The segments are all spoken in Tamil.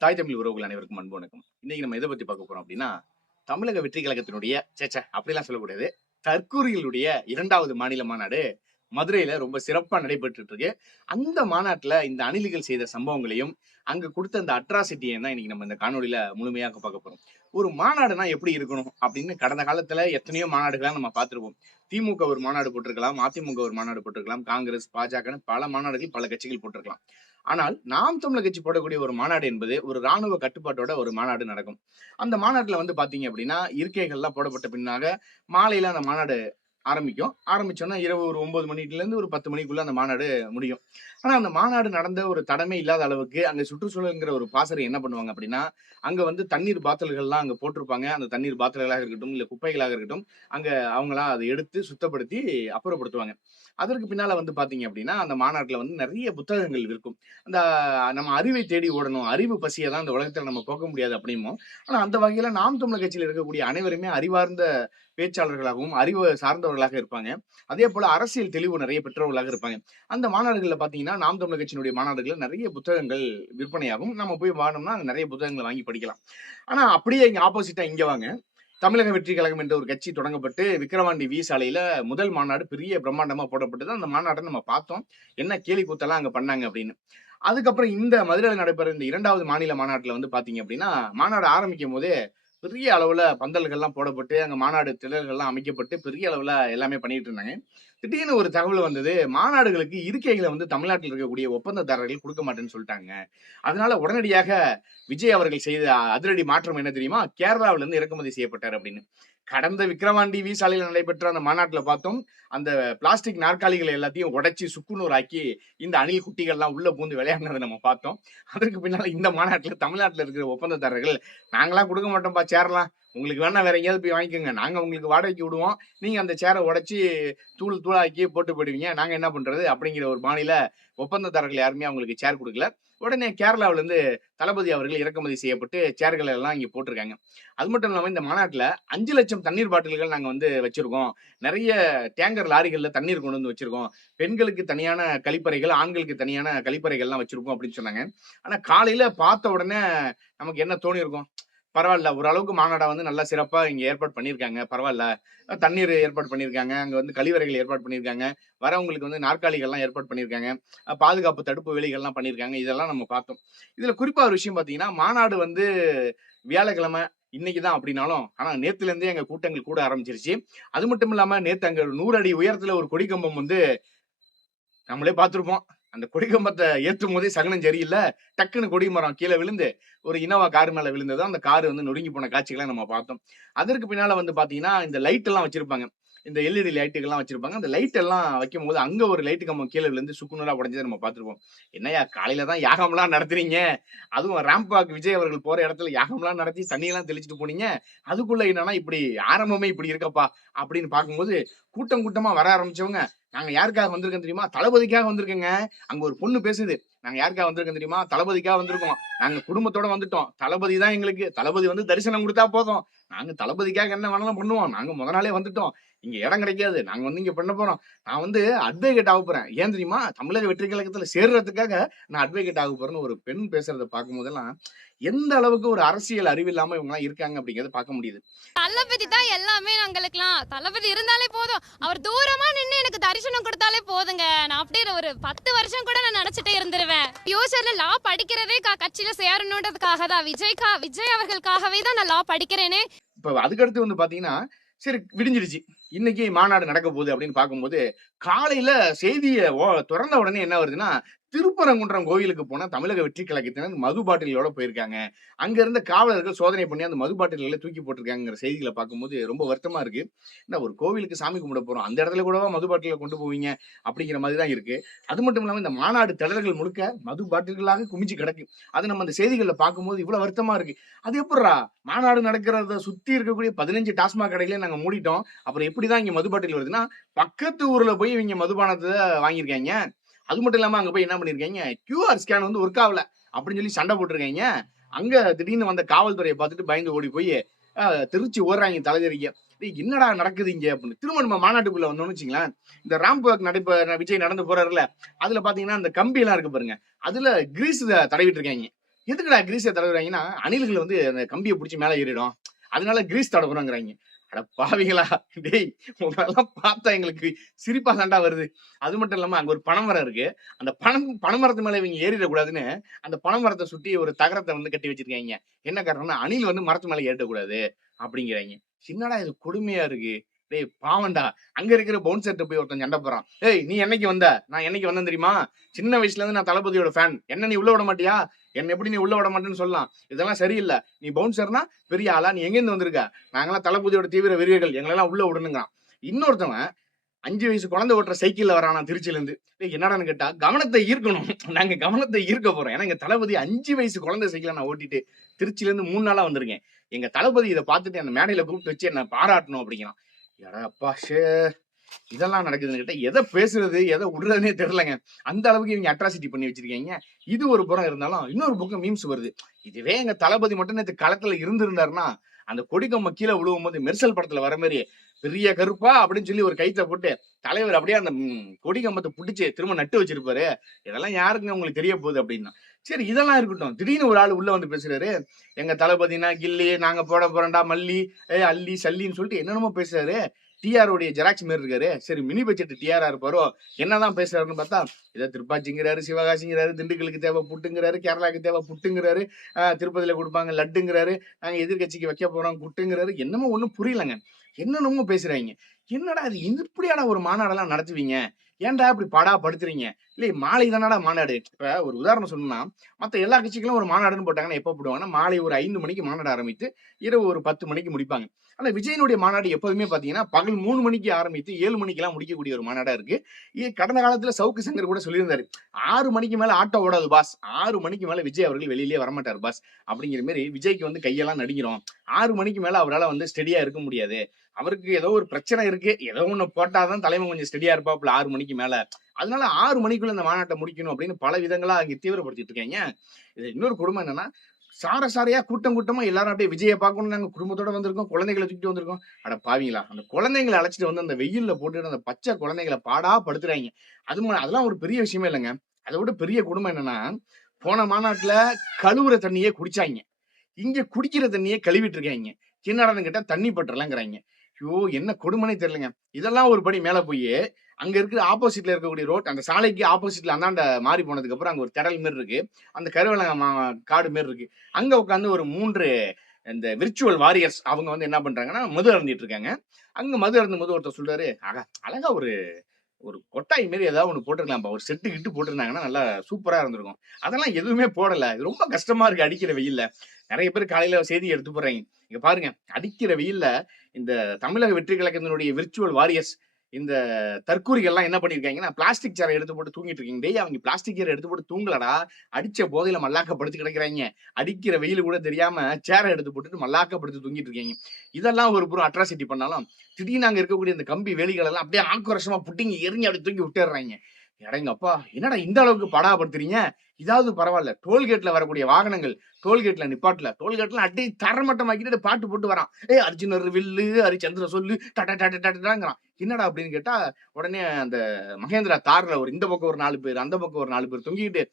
தாய் தமிழ் உறவுகள் அனைவருக்கும் அன்பு வணக்கம். இன்னைக்கு நம்ம எதை பத்தி பார்க்க போறோம் அப்படின்னா, தமிழக வெற்றி கழகத்தினுடைய அப்படிலாம் சொல்லக்கூடாது. தற்கூரிகளுடைய 2வது மாநில மாநாடு மதுரையில ரொம்ப சிறப்பா நடைபெற்றுட்டு இருக்கு. அந்த மாநாட்டுல இந்த அணில்கள் செய்த சம்பவங்களையும், அங்க குடுத்த அந்த அட்ராசிட்டிய தான் இன்னைக்கு நம்ம இந்த காணொளியில முழுமையாக பார்க்க போறோம். ஒரு மாநாடுனா எப்படி இருக்கணும் அப்படின்னு கடந்த காலத்துல எத்தனையோ மாநாடுகள நம்ம பார்த்திருப்போம். திமுக ஒரு மாநாடு போட்டிருக்கலாம், அதிமுக ஒரு மாநாடு போட்டிருக்கலாம், காங்கிரஸ், பாஜகன்னு பல மாநாடுகள், பல கட்சிகள் போட்டிருக்கலாம். ஆனால் நாம் தமிழர் கட்சி போடக்கூடிய ஒரு மாநாடு என்பது ஒரு ராணுவ கட்டுப்பாட்டோட ஒரு மாநாடு நடக்கும். அந்த மாநாட்டுல வந்து பாத்தீங்க அப்படின்னா, இருக்கைகள்லாம் போடப்பட்ட பின்னாக மாலையில அந்த மாநாடு ஆரம்பிக்கும். ஆரம்பிச்சோன்னா இரவு ஒரு 9 மணிலேருந்து ஒரு 10 மணிக்குள்ள அந்த மாநாடு முடியும். ஆனா அந்த மாநாடு நடந்த ஒரு தடமே இல்லாத அளவுக்கு அங்க சுற்றுச்சூழல்ங்கிற ஒரு பாசறை என்ன பண்ணுவாங்க அப்படின்னா, அங்க வந்து தண்ணீர் பாட்டில்கள்லாம் அங்க போட்டிருப்பாங்க. அந்த தண்ணீர் பாட்டில்களாக இருக்கட்டும், இல்ல குப்பைகளாக இருக்கட்டும், அங்க அவங்களா அத எடுத்து சுத்தப்படுத்தி அப்புறப்படுத்துவாங்க. அதற்கு பின்னால வந்து பாத்தீங்க அப்படின்னா, அந்த மாநாட்டுல வந்து நெறைய புத்தகங்கள் இருக்கும். அந்த நம்ம அறிவை தேடி ஓடணும். அறிவு பசிய தான் இந்த உலகத்துல நம்ம போக்க முடியாது அப்படிம்போம். ஆனா அந்த வகையில நாம் தமிழர் கட்சியில இருக்கக்கூடிய அனைவருமே அறிவார்ந்த பேச்சாளர்களாகவும், அறிவு சார்ந்தவர்களாக இருப்பாங்க. அதேபோல அரசியல் தெளிவு நெறைய பெற்றவர்களாக இருப்பாங்க. அந்த மாநாடுகள்ல பார்த்தீங்கன்னா, நாம் தமிழர் கட்சியினுடைய மாநாடுகள்ல நெறைய புத்தகங்கள் விற்பனையாகும். நம்ம போய் வாங்குனோம்னா, அங்க நெறைய புத்தகங்கள வாங்கி படிக்கலாம். ஆனா அப்படியே இங்க ஆப்போசிட்டா இங்க வாங்க. தமிழக வெற்றி கழகம் என்ற ஒரு கட்சி தொடங்கப்பட்டு, விக்கிரவாண்டி சாலையில முதல் மாநாடு பெரிய பிரம்மாண்டமா போடப்பட்டது. அந்த மாநாட்ட நம்ம பார்த்தோம். என்ன கேலி கூத்தெல்லாம் அங்க பண்ணாங்க அப்படின்னு. அதுக்கப்புறம் இந்த மதுரையில நடைபெற இந்த 2வது மாநில மாநாட்டுல வந்து பார்த்தீங்க அப்படின்னா, மாநாடு ஆரம்பிக்கும்போதே பெரிய அளவுல பந்தல்கள்லாம் போடப்பட்டு, அங்க மாநாடு திடல்கள்லாம் அமைக்கப்பட்டு, பெரிய அளவுல எல்லாமே பண்ணிட்டு இருந்தாங்க. திடீர்னு ஒரு தகவல் வந்தது. மாநாடுகளுக்கு இருக்கைகள வந்து தமிழ்நாட்டில் இருக்கக்கூடிய ஒப்பந்ததாரர்கள் குடுக்க மாட்டேன்னு சொல்ட்டாங்க. அதனால உடனடியாக விஜய் அவர்கள் செய்த அதிரடி மாற்றம் என்ன தெரியுமா? கேரளாவில இருந்து இறக்குமதி செய்யப்பட்டார் அப்படின்னு. கடந்த விக்கிரவாண்டி சாலையில நடைபெற்ற அந்த மாநாட்டுல பார்த்தோம். அந்த பிளாஸ்டிக் நாற்காலிகள் எல்லாத்தையும் உடைச்சு சுக்குநூறாக்கி, இந்த அணில் குட்டிகள்லாம் உள்ள பூந்து விளையாடுனத நம்ம பார்த்தோம். அதற்கு பின்னால இந்த மாநாட்டுல தமிழ்நாட்டுல இருக்கிற ஒப்பந்ததாரர்கள், "நாங்கலாம் குடுக்க மாட்டோம்ப்பா சேர்லாம். உங்களுக்கு வேணா வேற எங்கேயாவது போய் வாங்கிக்கோங்க. நாங்க உங்களுக்கு வாடகைக்கு விடுவோம். நீங்க அந்த சேர உடைச்சு தூள் தூளாக்கி போட்டு போயிடுவீங்க. நாங்க என்ன பண்றது?" அப்படிங்கிற ஒரு பாணியில ஒப்பந்ததாரர்கள் யாருமே அவங்களுக்கு சேர் குடுக்கல. உடனே கேரளாவுல இருந்து தளபதி அவர்கள் இறக்குமதி செய்யப்பட்டு சேர்கள் எல்லாம் இங்க போட்டிருக்காங்க. அது மட்டும் இல்லாம இந்த மாநாட்டுல 5,00,000 தண்ணீர் பாட்டில்கள் நாங்க வந்து வச்சிருக்கோம். நெறைய டேங்கர் லாரிகள்ல தண்ணீர் கொண்டு வந்து வச்சிருக்கோம். பெண்களுக்கு தனியான கழிப்பறைகள், ஆண்களுக்கு தனியான கழிப்பறைகள்லாம் வச்சிருக்கோம் அப்படின்னு சொன்னாங்க. ஆனா காலையில பார்த்த உடனே நமக்கு என்ன தோணியிருக்கும்? பரவால்ல. ஓரளவுக்கு மாநாட வந்து நல்லா சிறப்பா இங்க ஏற்பாடு பண்ணியிருக்காங்க. பரவால்ல. தண்ணீர் ஏற்பாடு பண்ணியிருக்காங்க. அங்க வந்து கழிவறைகள் ஏற்பாடு பண்ணியிருக்காங்க. வரவங்களுக்கு வந்து நாற்காலிகள்லாம் ஏற்பாடு பண்ணியிருக்காங்க. பாதுகாப்பு தடுப்பு வேலிகள்லாம் பண்ணியிருக்காங்க. இதெல்லாம் நம்ம பார்த்தோம். இதுல குறிப்பா ஒரு விஷயம் பார்த்தீங்கன்னா, மாநாடு வந்து வியாழக்கிழமை இன்னைக்கு தான் அப்படின்னாலும், ஆனா நேத்துல இருந்தே அங்க கூட்டங்கள் கூட ஆரம்பிச்சிருச்சு. அது மட்டும் இல்லாம நேத்து அங்க 100 அடி உயரத்துல ஒரு கொடி கம்பம் வந்து நம்மளே பார்த்திருப்போம். அந்த கொடி கம்பத்த ஏத்தும்போதே சகுனம் சரியில்ல. டக்குன்னு கொடி மரம் கீழ விழுந்து, ஒரு இனோவா கார் மேல விழுந்தது. அந்த கார் வந்து நொறுங்கி போன காட்சிகள நம்ம பார்த்தோம். அதற்கு பின்னால வந்து பார்த்தீங்கன்னா, இந்த லைட் எல்லாம் வச்சிருப்பாங்க. இந்த எல்இடி லைட்டுகள்லாம் வச்சிருப்பாங்க. அந்த லைட் எல்லாம் வைக்கும்போது, அங்க ஒரு லைட் கம்பம் கீழ விழுந்து சுக்குநூறா உடைஞ்சத நம்ம பார்த்திருப்போம். என்னய்யா காலையில தான் யாகம்லாம் நடத்துறீங்க. அதுவும் ராம்ப் வாக் விஜய் அவர்கள் போற இடத்துல யாகம்லாம் நடத்தி தண்ணியெல்லாம் தெளிச்சுட்டு போனீங்க. அதுக்குள்ள என்னன்னா இப்படி ஆரம்பமே இப்படி இருக்கப்பா அப்படின்னு பார்க்கும்போது, கூட்டம் கூட்டமா வர ஆரம்பிச்சவங்க, நாங்க யாருக்காக வந்திருக்கோம் தெரியுமா? தளபதிக்காக வந்திருக்கோங்க. அங்க ஒரு பொண்ணு பேசுது. நாங்க யாருக்காக வந்திருக்கோம் தெரியுமா? தளபதிக்காக வந்திருக்கோம். நாங்க குடும்பத்தோட வந்துட்டோம். தளபதி தான் எங்களுக்கு. தளபதி வந்து தரிசனம் குடுத்தா போதும். நாங்க தளபதிக்காக என்ன வேணாலும் பண்ணுவோம். நாங்க மொத நாளே வந்துட்டோம். இங்க இடம் கிடைக்காது. நாங்க வந்து இங்க பண்ண போறோம். நான் வந்து அட்வொகேட் ஆகப் போறேன். ஏன் தெரியுமா? தமிழக வெற்றி கழகத்துல சேர்றதுக்காக நான் அட்வொகேட் ஆகப் போறேன்னு ஒரு பெண் பேசுறத பார்க்கும்போதெல்லாம், எந்த அளவுக்கு ஒரு அரசியல் அறிவில்லாம இவங்கலாம் இருக்காங்க அப்படிங்கிறத பார்க்க முடியுது. தளபதி தான் எல்லாமே எங்களுக்குலாம். தளபதி இருந்தாலே போதும். அவர் தூரமா நின்னு எனக்கு தரிசனம் கொடுத்தாலே போதுங்க. நான் அப்படியே ஒரு 10 வருஷம் கூட நான் நினைச்சிட்டே இருந்துருவேன். ஃபியூச்சர்ல லா படிக்கிறதே கட்சியில சேரணுன்றதுக்காக தான். விஜய் அவர்களுக்காகவே தான் நான் லா படிக்கிறேனே. இப்ப அதுக்கடுத்து வந்து பாத்தீங்கன்னா, சரி விடிஞ்சிருச்சு. இன்னைக்கு மாநாடு நடக்க போகுது அப்படின்னு பார்க்கும்போது, காலையில செய்திய தொறந்த உடனே என்ன வருதுன்னா, திருப்பரங்குன்றம் கோயிலுக்கு போன தமிழக வெற்றி கழகத்தினர் மது பாட்டில்களோட போயிருக்காங்க. அங்க இருந்த காவலர்கள் சோதனை பண்ணி அந்த மது பாட்டில்கள தூக்கி போட்டுருக்காங்கங்கிற செய்திகள பார்க்கும்போது ரொம்ப வருத்தமா இருக்கு. என்ன ஒரு கோவிலுக்கு சாமி கும்பிட போறோம். அந்த இடத்துல கூடவா மது பாட்டில கொண்டு போவீங்க? அப்படிங்கிற மாதிரி தான் இருக்கு. அது மட்டும் இல்லாம இந்த மாநாடு திடல்கள் முழுக்க மது பாட்டில்களாக குமிஞ்சு கிடக்கு. அது நம்ம அந்த செய்திகள்ல பார்க்கும்போது இவ்வளவு வருத்தமா இருக்கு. அது எப்புட்றா? மாநாடு நடக்கிறத சுத்தி இருக்கக்கூடிய 15 டாஸ்மாக் கடைகள நாங்க மூடிட்டோம். அப்புறம் எப்படிதான் இங்க மது பாட்டில் வருதுன்னா, பக்கத்து ஊர்ல போய் இவங்க மதுபானத்த வாங்கியிருக்காய்ங்க. அது மட்டும் இல்லாம அங்க போய் என்ன பண்ணியிருக்காய்ங்க, கியூஆர் ஸ்கேன் வந்து ஒர்க் ஆவல அப்படின்னு சொல்லி சண்டை போட்டுருக்காய்ங்க. அங்க திடீர்னு வந்த காவல்துறைய பார்த்துட்டு பயந்து ஓடி போய் தெரிச்சு ஓடுறாய்ங்க தலைதெறிக்க. டேய் என்னடா நடக்குது இங்க அப்படின்னு. திரும்ப நம்ம மாநாட்டுக்குள்ள வந்தோம்னு வச்சுங்களேன், இந்த ராம்ப் வாக் விஜய் நடந்து போறாருல்ல, அதுல பாத்தீங்கன்னா அந்த கம்பி எல்லாம் இருக்கு பாருங்க. அதுல கிரீஸ் தடவிட்டு இருக்காய்ங்க. எதுக்குடா கிரீஸை தடவுறாங்கன்னா அணில்கள் வந்து அந்த கம்பியை பிடிச்சி மேல ஏறிடும், அதனால கிரீஸ் தடவுறாங்கிறாங்க. அட பாவிகளா, டேய் உங்களெல்லாம் பார்த்தா எங்களுக்கு சிரிப்பா தாண்டா வருது. அது மட்டும் இல்லாம அங்க ஒரு பனைமரம் இருக்கு. அந்த பனைமரத்து மேல இவங்க ஏறிடக்கூடாதுன்னு அந்த பனைமரத்தை சுற்றி ஒரு தகரத்தை வந்து கட்டி வச்சிருக்காங்க. என்ன காரணம்னா அணில் வந்து மரத்து மேல ஏறிடக்கூடாது அப்படிங்கிறாங்க. என்னடா இது கொடுமையா இருக்கு. டேய் பாவண்டா, அங்க இருக்கிற பவுன்சர்ட்ட போய் ஒருத்தன் சண்டை போறான். ஏய் நீ என்னைக்கு வந்த? நான் என்னைக்கு வந்தேன் தெரியுமா? சின்ன வயசுல இருந்து நான் தளபதியோட ஃபேன். என்ன நீ உள்ள விட மாட்டியா? என்ன எப்படி நீ உள்ள விட மாட்டேன்னு சொல்லலாம். இதெல்லாம் சரியில்லை. நீ பவுன்சர்னா பெரிய ஆளா? நீ எங்க இருந்து வந்திருக்க? நாங்கெல்லாம் தளபதியோட தீவிர வெறியர்கள், எங்களெல்லாம் உள்ள விடணுங்கிறான். இன்னொருத்தவன் 5 வயசு குழந்தை ஓட்டுற சைக்கிள்ல வரானா திருச்சியில இருந்து. என்னடான்னு கேட்டா கவனத்தை ஈர்க்கணும். நாங்க கவனத்தை ஈர்க்க போறோம். ஏன்னா எங்க தளபதி 5 வயசு குழந்தை சைக்கிளை நான் ஓட்டிட்டு திருச்சியில இருந்து 3 நாளா வந்திருக்கேன். எங்க தளபதி இதை பார்த்துட்டு அந்த மேடையில கூப்பிட்டு வச்சு என்ன பாராட்டணும் அப்படிங்கிறான். எடப்பா ஷே, இதெல்லாம் நடக்குதுன்னு கேட்டா எதை பேசுறது எதை விடுறதுனே தெரியலங்க. அந்த அளவுக்கு இவங்க அட்ராசிட்டி பண்ணி வச்சிருக்கீங்க. இது ஒரு புறம் இருந்தாலும் இன்னொரு பக்கம் மீம்ஸ் வருது. இதுவே எங்க தளபதி மட்டும் நேற்று களத்துல இருந்திருந்தாருன்னா அந்த கொடிக்கம்ப கீழே விழுவும் போது மெர்சல் படத்துல வர மாதிரி பெரிய கருப்பா அப்படின்னு சொல்லி ஒரு கைத்தை போட்டு தலைவர் அப்படியே அந்த கொடிக்கம்பத்தை புடிச்சு திரும்ப நட்டு வச்சிருப்பாரு. இதெல்லாம் யாருக்குங்க உங்களுக்கு தெரிய போகுது அப்படின்னா. சரி இதெல்லாம் இருக்கட்டும், திடீர்னு ஒரு ஆள் உள்ள வந்து பேசுறாரு. எங்க தளபதினா கில்லி, நாங்க போட போறோம்டா மல்லி, அல்லி சல்லின்னு சொல்லிட்டு என்னென்னமோ பேசுறாரு. டிஆர் உடைய ஜெராக்ஸ் மாரி இருக்காரு. சரி மினி பட்ஜெட் டிஆரா இருப்பாரோ, என்னதான் பேசுறாருன்னு பார்த்தா இதை திருப்பாச்சிங்கிறாரு, சிவகாசிங்கிறாரு, திண்டுக்கலுக்கு தேவை புட்டுங்கிறாரு, கேரளாவுக்கு தேவை புட்டுங்கிறாரு, திருப்பதியில கொடுப்பாங்க லட்டுங்கிறாரு, நாங்க எதிர்கட்சிக்கு வைக்க போறோம் குட்டுங்கிறாரு. என்னமோ ஒண்ணும் புரியலங்க. என்னென்னமோ பேசுறாங்க. என்னடா இது இப்படியாடா ஒரு மாநாடெல்லாம் நடத்துவீங்க? ஏன்டா இப்படி பாடா படுத்துறீங்க? இல்லை மாலை தானடா மாநாடு. இப்ப ஒரு உதாரணம் சொல்லணும்னா மத்த எல்லா கட்சிகளும் ஒரு மாநாடுன்னு போட்டாங்கன்னா எப்ப போடுவாங்கன்னா மாலை ஒரு 5 மணிக்கு மாநாடு ஆரம்பித்து இரவு ஒரு 10 மணிக்கு முடிப்பாங்க. ஆனா விஜயனுடைய மாநாடு எப்போதுமே பாத்தீங்கன்னா பகல் 3 மணிக்கு ஆரம்பித்து 7 மணிக்கெல்லாம் முடிக்கக்கூடிய ஒரு மாநாடா இருக்கு. கடந்த காலத்துல சவுக்கு சங்கர் கூட சொல்லியிருந்தாரு, 6 மணிக்கு மேல ஆட்டோ ஓடாது பாஸ், 6 மணிக்கு மேல விஜய் அவர்கள் வெளியிலேயே வரமாட்டார் பாஸ் அப்படிங்கிற மாதிரி. விஜய்க்கு வந்து கையெல்லாம் நடிக்கிறோம், 6 மணிக்கு மேல அவரால் வந்து ஸ்டெடியா இருக்க முடியாது, அவருக்கு ஏதோ ஒரு பிரச்சனை இருக்கு, ஏதோ ஒண்ணு போட்டாதான் தலைமை கொஞ்சம் ஸ்டெடியா இருப்பாப்புல 6 மணிக்கு மேல, அதனால 6 மணிக்குள்ள இந்த மாநாட்டை முடிக்கணும் அப்படின்னு பல விதங்களா அங்க தீவிரப்படுத்திட்டு இருக்காங்க. இது இன்னொரு கொடுமை என்னன்னா சாரையா கூட்டம் கூட்டமா எல்லாரும் அப்படியே விஜயை பார்க்கணும், நாங்க குடும்பத்தோட வந்திருக்கோம், குழந்தைகளை தூக்கிட்டு வந்திருக்கோம். அட பாவீங்களா, அந்த குழந்தைங்களை அழைச்சிட்டு வந்து அந்த வெயில்ல போட்டுட்டு அந்த பச்சை குழந்தைகளை பாடா படுத்துறாங்க. அதெல்லாம் ஒரு பெரிய விஷயமே இல்லைங்க. அதை விட பெரிய கொடுமை என்னன்னா போன மாநாட்டுல கழுவுற தண்ணியே குடிச்சாங்க, இங்க குடிக்கிற தண்ணியே கழுவிட்டு இருக்காங்க. என்னடான்னு கேட்டா தண்ணி பற்றலங்கிறாங்க. ஐயோ என்ன கொடுமைனே தெரியலங்க. இதெல்லாம் ஒரு படி மேல போய் அங்க இருக்கிற ஆப்போசிட்ல இருக்கக்கூடிய ரோட், அந்த சாலைக்கு ஆப்போசிட்ல அந்தாண்ட மாறி போனதுக்கு அப்புறம் அங்க ஒரு திடல் மாரி இருக்கு, அந்த கருவேல காடு மாரி இருக்கு. அங்க உட்காந்து ஒரு 3 இந்த விர்ச்சுவல் வாரியர்ஸ் அவங்க வந்து என்ன பண்றாங்கன்னா மது அருந்திட்டு இருக்காங்க. அங்க மது அருந்தும் போது ஒருத்தர் சொல்றாரு, அழகா ஒரு ஒரு கொட்டாய் மாரி ஏதாவது ஒண்ணு போட்டிருக்கலாம்ப்பா, ஒரு செட்டு கிட்டு போட்டிருந்தாங்கன்னா நல்லா சூப்பரா இருந்திருக்கும். அதெல்லாம் எதுவுமே போடல. இது ரொம்ப கஷ்டமா இருக்கு அடிக்கிற வெயில்ல. நிறைய பேர் காலையில செய்தி எடுத்து போடுறாங்க. இங்க பாருங்க, அடிக்கிற வெயில்ல இந்த தமிழக வெற்றி கழகத்தினுடைய விர்ச்சுவல் வாரியர்ஸ் இந்த தற்கூரிகள்லாம் என்ன பண்ணிருக்காங்கன்னா பிளாஸ்டிக் சேரை எடுத்து போட்டு தூங்கிட்டு இருக்கீங்க. டேய் அவங்க பிளாஸ்டிக் சேரை எடுத்து போட்டு தூங்கலடா, அடிச்ச போதையில மல்லாக்கப்படுத்தி கிடக்குறாங்க. அடிக்கிற வெயில் கூட தெரியாம சேரை எடுத்து போட்டுட்டு மல்லாக்கப்படுத்தி தூங்கிட்டு இருக்கீங்க. இதெல்லாம் ஒரு புறம் அட்ராசிட்டி பண்ணாலும் திடீர்னு அங்க இருக்கக்கூடிய இந்த கம்பி வேலிகள் எல்லாம் அப்படியே ஆக்ரோஷமா புட்டிங்க எரிஞ்சு அப்படி தூக்கி விட்டுறாங்க. எடங்கப்பா என்னடா இந்த அளவுக்கு படாபடுத்துறீங்க? இதாவது பரவாயில்ல, டோல்கேட்ல வரக்கூடிய வாகனங்கள் டோல்கேட்ல நிப்பாட்டல, டோல்கேட்ல அடி தரமட்டமாக்கிட்டு பாட்டு போட்டு வரான். அர்ஜுனர் வில்லு ஹரிச்சந்திர சொல்லு டாங்கிறான். என்னடா அப்படின்னு கேட்டா உடனே அந்த மகேந்திரா தார்ல ஒரு இந்த பக்கம் ஒரு 4 பேர் அந்த பக்கம் ஒரு 4 பேர் தொங்கிட்டு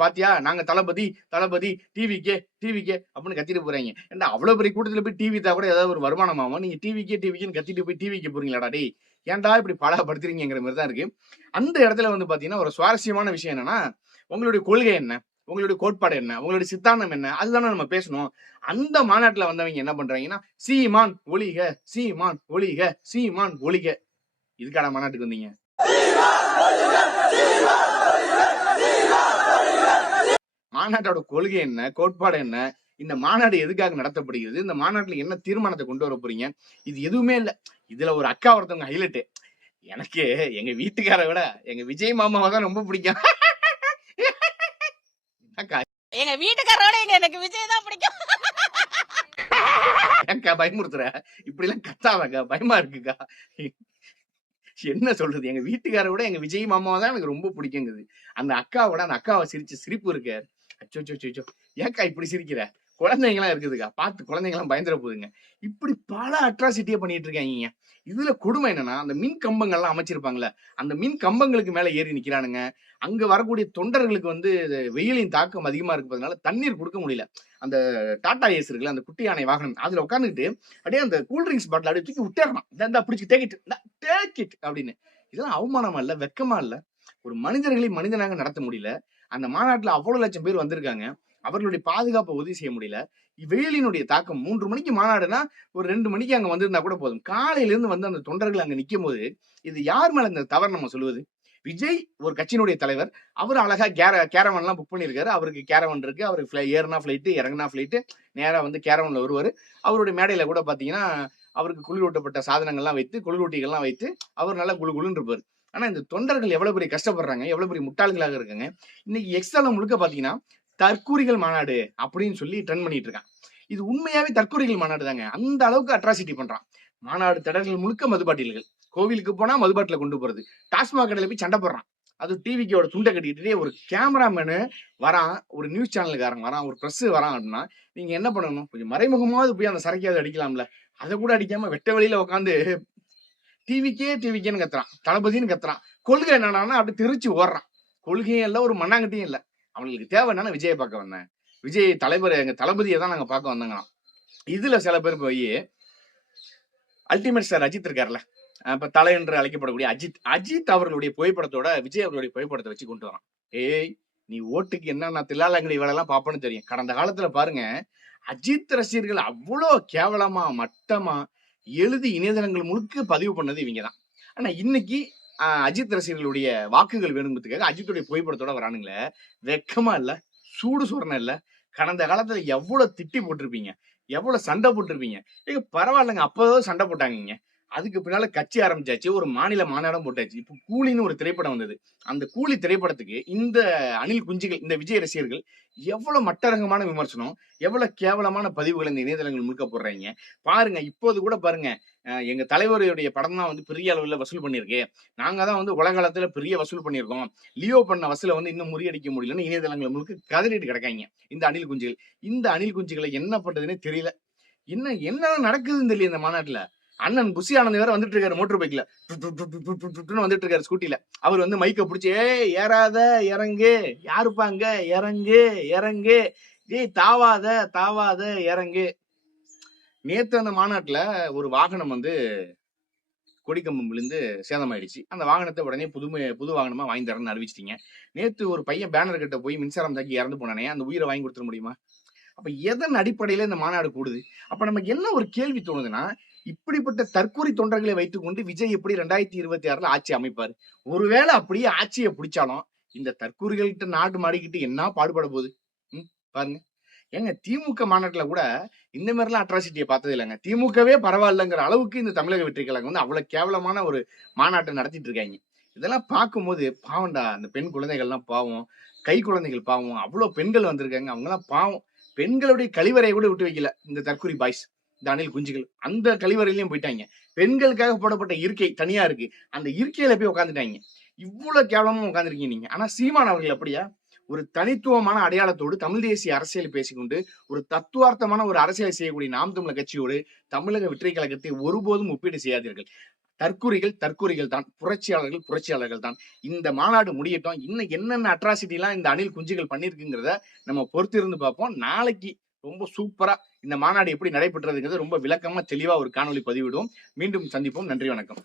பாத்தியா நாங்க தளபதி தளபதி டிவிக்கே அப்படின்னு கத்திட்டு போறீங்க. ஏன்டா அவ்வளவு பெரிய கூட்டத்துல போய் டிவி தான் கூட ஏதாவது ஒரு வருமானமாவும், நீங்க டிவிக்குன்னு கத்திட்டு போய் டிவிக்கு போறீங்களாடா டேய், ஏன்டா இப்படி படாப்படுத்துறீங்கிற மாதிரி தான் இருக்கு. அந்த இடத்துல வந்து பாத்தீங்கன்னா ஒரு சுவாரஸ்யமான விஷயம் என்னன்னா உங்களுடைய கொள்கை என்ன, உங்களுடைய கோட்பாடு என்ன, உங்களுடைய சித்தாந்தம் என்ன, அதுதானே நம்ம பேசணும். அந்த மாநாட்டுல வந்தவங்க என்ன பண்றாங்கன்னா சீமான் ஒளிக சீமான் ஒளிக சீமான் ஒளிக. இதுக்கான மாநாட்டுக்கு வந்தீங்க? மாநாட்டோட கொள்கை என்ன, கோட்பாடு என்ன, இந்த மாநாடு எதுக்காக நடத்தப்படுகிறது, இந்த மாநாட்டுல என்ன தீர்மானத்தை கொண்டு வர போறீங்க, இது எதுவுமே இல்ல. இதுல ஒரு அக்கா ஒருத்தவங்க ஹைலைட், எனக்கு எங்க வீட்டுக்கார விட எங்க விஜய் மாமாவை தான் ரொம்ப பிடிக்கும். எங்க வீட்டுக்காரோட எனக்கு விஜய் தான் பிடிக்கும். அக்கா பயமுறுத்துற, இப்படி எல்லாம் கத்தாதக்கா, பயமா இருக்குக்கா. என்ன சொல்றது, எங்க வீட்டுக்கார விட எங்க விஜய் மாமாவை தான் எனக்கு ரொம்ப பிடிக்குங்குது. அந்த அக்காவோட அந்த அக்காவை சிரிச்ச சிரிப்பு இருக்கு. அச்சோ ஏக்கா இப்படி சிரிக்கிற, குழந்தைங்கலாம் இருக்குதுக்கா. பார்த்து குழந்தைங்கலாம் பயந்துற போகுதுங்க. இப்படி பல அட்ராசிட்டிய பண்ணிட்டு இருக்காய்ங்கங்க. இதுல கொடுமை என்னன்னா, அந்த மின் கம்பங்கள்லாம் அமைச்சிருப்பாங்கல்ல, அந்த மின் கம்பங்களுக்கு மேல ஏறி நிக்கிறானுங்க. அங்க வரக்கூடிய தொண்டர்களுக்கு வந்து வெயிலின் தாக்கம் அதிகமா இருக்கிறதுனால தண்ணீர் குடுக்க முடியல. அந்த டாடா ஏஸ் இருக்குல்ல, அந்த குட்டி யானை வாகனம். அதுல உட்கார்ந்துகிட்டு அப்படியே அந்த கூல் ட்ரிங்க்ஸ் பாட்டில அப்படியே தூக்கி விட்டேறான். இந்தா பிடிச்சு டேக் இட், டேக் இட் அப்படின்னு. இதெல்லாம் அவமானமா இல்ல? வெட்கமா இல்ல? ஒரு மனிதர்களை மனிதனாக நடத்த முடியல. அந்த மாநாட்டுல அவ்வளவு லட்சம் பேர் வந்திருக்காங்க. அவர்களுடைய பாதுகாப்பை உறுதி செய்ய முடியல. வெயிலினுடைய தாக்கம் 3 மணிக்கு மாநாடுனா, ஒரு 2 மணிக்கு அங்க வந்திருந்தா கூட போதும். காலையில இருந்து வந்து அந்த தொண்டர்கள் அங்க நிக்கும்போது, இது யார் மேல இந்த தவறு நம்ம சொல்லுவது? விஜய் ஒரு கட்சியினுடைய தலைவர். அவரு அழகா கேரவன்லாம் புக் பண்ணியிருக்காரு. அவருக்கு கேரவன் இருக்கு. அவருக்கு ஏறுனா ஃப்ளைட், இறங்குனா ஃப்ளைட். நேரா வந்து கேரவன்ல வருவாரு. அவருடைய மேடையில கூட பாத்தீங்கன்னா, அவருக்கு குளிரூட்டப்பட்ட சாதனங்கள்லாம் வைத்து, குளிரூட்டிகள்லாம் வைத்து, அவர் நல்லா குளு குளுன்னு இருப்பாரு. ஆனா இந்த தொண்டர்கள் எவ்வளவு பெரிய கஷ்டப்படுறாங்க, எவ்வளவு பெரிய முட்டாள்களாக இருக்காங்க. இன்னைக்கு எக்ஸ்தலம் முழுக்க பாத்தீங்கன்னா, தற்கூரிகள் மாநாடு அப்படின்னு சொல்லி ட்ரெண்ட் பண்ணிட்டு இருக்கான். இது உண்மையாவே தற்கூரிகள் மாநாடு தாங்க. அந்த அளவுக்கு அட்ராசிட்டி பண்றான். மாநாடு திடல்கள் முழுக்க மதுபாட்டில்கள். கோவிலுக்கு போனா மதுபாட்டில கொண்டு போறது. டாஸ்மாக் கடையில போய் சண்டை போடுறான். அது டிவிக்கோட துண்டை கட்டிக்கிட்டே ஒரு கேமராமேனு வரான், ஒரு நியூஸ் சேனலுக்காரன் வரான், ஒரு பிரஸ் வரான் அப்படின்னா, நீங்க என்ன பண்ணணும்? கொஞ்சம் மறைமுகமாவது போய் அந்த சரக்கையாவது அடிக்கலாம்ல. அதை கூட அடிக்காம வெட்ட வெளியில உட்காந்து டிவிக்கேன்னு கத்துறான், தளபதினு கத்துறான். கொள்கை என்னன்னா அப்படி திருச்சி ஓடுறான். கொள்கையும் இல்ல, ஒரு மண்ணாங்கட்டியும் இல்ல. அவங்களுக்கு தேவை என்னன்னா விஜயை பார்க்க வந்தேன், விஜய் தலைவர் எங்க தளபதியை தான் நாங்க பார்க்க வந்தோங்களாம். இதுல சில பேர் போய் அல்டிமேட் ஸ்டார் அஜித் இருக்காருல்ல, இப்ப தலை என்று அழைக்கப்படக்கூடிய அஜித் அவர்களுடைய புகைப்படத்தோட விஜய் அவர்களுடைய புகைப்படத்தை வச்சு கொண்டு வரான். ஏய், நீ ஓட்டுக்கு என்னென்ன தில்லாலங்கடி வேலை எல்லாம் பாப்பன்னு தெரியும். கடந்த காலத்துல பாருங்க, அஜித் ரசிகர்கள் அவ்வளோ கேவலமா மட்டமா எழுதி இணையதளங்கள் முழுக்க பதிவு பண்ணது இவங்கதான். ஆனா இன்னைக்கு அஜித் ரசிகர்களுடைய வாக்குகள் வேணுங்கிறதுக்காக அஜித்துடைய புகைப்படத்தோட வரானுங்களே, வெக்கமா இல்ல? சூடு சொரணம் இல்ல? கடந்த காலத்துல எவ்வளவு திட்டி போட்டிருப்பீங்க, எவ்வளவு சண்டை போட்டிருப்பீங்க. பரவாயில்லைங்க, அப்போதான் சண்டை போட்டாங்க. அதுக்கு பின்னால கட்சி ஆரம்பிச்சாச்சு, ஒரு மாநில மாநாடம் போட்டாச்சு. இப்போ கூலின்னு ஒரு திரைப்படம் வந்தது. அந்த கூலி திரைப்படத்துக்கு இந்த அணில் குஞ்சுகள், இந்த விஜய் ரசிகர்கள் எவ்வளவு மட்டரகமான விமர்சனம், எவ்வளவு கேவலமான பதிவுகள் இந்த இணையதளங்கள் முழுக்க போடுறாங்க பாருங்க. இப்போது கூட பாருங்க, எங்க தலைவருடைய படம் தான் வந்து பெரிய அளவுல வசூல் பண்ணிருக்கு, நாங்க தான் வந்து உலகளத்துல பெரிய வசூல் பண்ணியிருக்கோம், லியோ பண்ண வசூலை வந்து இன்னும் முறியடிக்க முடியலன்னு இணையதளங்கள் முழுக்க கதறிட்டு கிடக்காங்க இந்த அணில் குஞ்சுகள். இந்த அணில் குஞ்சுகளை என்ன பண்றதுன்னே தெரியல. என்னதான் நடக்குதுன்னு தெரியல இந்த மாநாட்டுல. அண்ணன் புஷி ஆனந்த் வேற வந்துட்டு இருக்காரு மோட்டர் பைக்ல, வந்துட்டு இருக்காரு ஸ்கூட்டில. அவர் வந்து மைக்க பிடிச்சி, ஏறாத இறங்கு, யாருப்பாங்க இறங்கு இறங்கு, ஏய் தாவாத இறங்கு. நேத்து அந்த மாநாட்டுல ஒரு வாகனம் வந்து கொடிக்கம்பம் விழுந்து சேதமாயிடுச்சு. அந்த வாகனத்தை உடனே புது வாகனமா வாங்கி தரேன்னு அறிவிச்சிட்டீங்க. நேத்து ஒரு பையன் பேனர் கிட்ட போய் மின்சாரம் தாக்கி இறந்து போனானே, அந்த உயிரை வாங்கி கொடுத்துட முடியுமா? அப்ப எதன் அடிப்படையில இந்த மாநாடு கூடுது? அப்ப நமக்கு என்ன ஒரு கேள்வி தோணுதுன்னா, இப்படிப்பட்ட தற்கூரி தொண்டர்களை வைத்துக்கொண்டு விஜய் எப்படி 2026 ஆட்சி அமைப்பாரு? ஒருவேளை அப்படியே ஆட்சியை பிடிச்சாலும் இந்த தற்கூரிகள்கிட்ட நாடு மாடிக்கிட்டு என்ன பாடுபட போகுது? பாருங்க. ஏங்க, திமுக மாநாட்டுல கூட இந்த மாதிரி எல்லாம் அட்ராசிட்டியை பார்த்தது இல்லைங்க. திமுகவே பரவாயில்லைங்கிற அளவுக்கு இந்த தமிழக வெற்றி கழகம் வந்து அவ்வளவு கேவலமான ஒரு மாநாட்டை நடத்திட்டு இருக்காங்க. இதெல்லாம் பார்க்கும்போது பாவம்டா, அந்த பெண் குழந்தைகள்லாம் பாவம், கை குழந்தைகள் பாவம், அவ்வளவு பெண்கள் வந்திருக்காங்க, அவங்க எல்லாம் பாவம். பெண்களுடைய கழிவறையை கூட விட்டு வைக்கல இந்த தற்கூரி பாய்ஸ், இந்த அணில் குஞ்சுகள். அந்த கழிவறையிலயும் போயிட்டாங்க. பெண்களுக்காக போடப்பட்ட இருக்கை தனியா இருக்கு, அந்த இருக்கையில போய் உட்காந்துட்டாங்க. இவ்வளவு கேவலமா உட்காந்துருக்கீங்க நீங்க. ஆனா சீமான் அவர்கள் அப்படியா? ஒரு தனித்துவமான அடையாளத்தோடு தமிழ் தேசிய அரசியல் பேசிக்கொண்டு ஒரு தத்துவார்த்தமான ஒரு அரசியலை செய்யக்கூடிய நாம் தமிழர் கட்சியோடு தமிழக வெற்றி கழகத்தை ஒருபோதும் ஒப்பீடு செய்யாதீர்கள். தற்கூரிகள் தான், புரட்சியாளர்கள் தான். இந்த மாநாடு முடியட்டும். இன்னும் என்னென்ன அட்ராசிட்டி எல்லாம் இந்த அணில் குஞ்சுகள் பண்ணிருக்குங்கிறத நம்ம பொறுத்திருந்து பார்ப்போம். நாளைக்கு ரொம்ப சூப்பரா இந்த மாநாடு எப்படி நடைபெற்றதுங்கிறது ரொம்ப விளக்கமா தெளிவா ஒரு காணொலி பதிவிடுவோம். மீண்டும் சந்திப்போம். நன்றி, வணக்கம்.